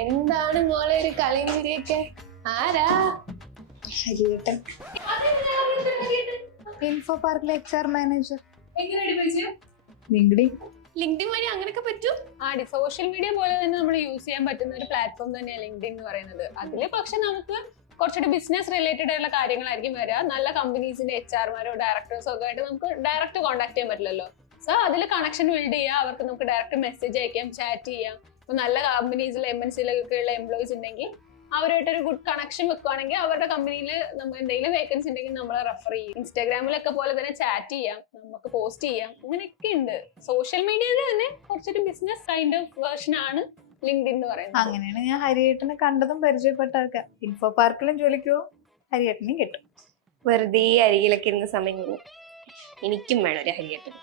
എന്താണ് മോളെ ഒരു കളിയും ചിരിയൊക്കെ? ആരാ? ഹരിയേട്ടൻ. ഇൻഫോപാർക്കിലെ HR മാനേജർ. ലിങ്ക്ഡിൻ വഴി അങ്ങനെയൊക്കെ പറ്റും. സോഷ്യൽ മീഡിയ പോലെ തന്നെ നമ്മൾ യൂസ് ചെയ്യാൻ പറ്റുന്ന ഒരു പ്ലാറ്റ്ഫോം തന്നെയാണ് ലിങ്ക്ഡിൻ എന്ന് പറയുന്നത്. അതില് പക്ഷെ നമുക്ക് കുറച്ചുകൂടി ബിസിനസ് റിലേറ്റഡ് ആയിട്ടുള്ള കാര്യങ്ങളായിരിക്കും വരിക. നല്ല കമ്പനീസിന്റെ HR-മാരോ ഡയറക്ടേഴ്സോ ഒക്കെ ആയിട്ട് നമുക്ക് ഡയറക്റ്റ് കോൺടാക്ട് ചെയ്യാൻ പറ്റില്ലല്ലോ. സോ അതിൽ കണക്ഷൻ ബിൽഡ് ചെയ്യുക, അവർക്ക് നമുക്ക് ഡയറക്റ്റ് മെസ്സേജ് അയക്കാം, ചാറ്റ് ചെയ്യാം. ഇപ്പൊ നല്ല കമ്പനീസിൽ MNC-ലൊക്കെ ഉള്ള എംപ്ലോയീസ് ഉണ്ടെങ്കിൽ അവരുമായിട്ടൊരു ഗുഡ് കണക്ഷൻ വെക്കുകയാണെങ്കിൽ അവരുടെ കമ്പനിയിൽ നമ്മൾ എന്തെങ്കിലും വേക്കൻസി ഉണ്ടെങ്കിൽ നമ്മളെ റെഫർ ചെയ്യും. ഇൻസ്റ്റാഗ്രാമിലൊക്കെ പോലെ തന്നെ ചാറ്റ് ചെയ്യാം, നമുക്ക് പോസ്റ്റ് ചെയ്യാം, അങ്ങനെയൊക്കെ ഉണ്ട്. സോഷ്യൽ മീഡിയയിൽ തന്നെ കുറച്ചൊരു ബിസിനസ് കൈൻഡ് ഓഫ് വേർഷൻ ആണ് ലിങ്ക്ഡിൻ എന്ന് പറയുന്നത്. അങ്ങനെയാണ് ഞാൻ ഹരിയേട്ടനെ കണ്ടതും പരിചയപ്പെട്ടതൊക്കെ. ഇൻഫോ പാർക്കിലും ജോലിക്കോ ഹരിയേട്ടനും കിട്ടും. വെറുതെ അരികിലൊക്കെ ഇരുന്ന സമയം എനിക്കും വേണം ഒരു ഹരിയേട്ടൻ.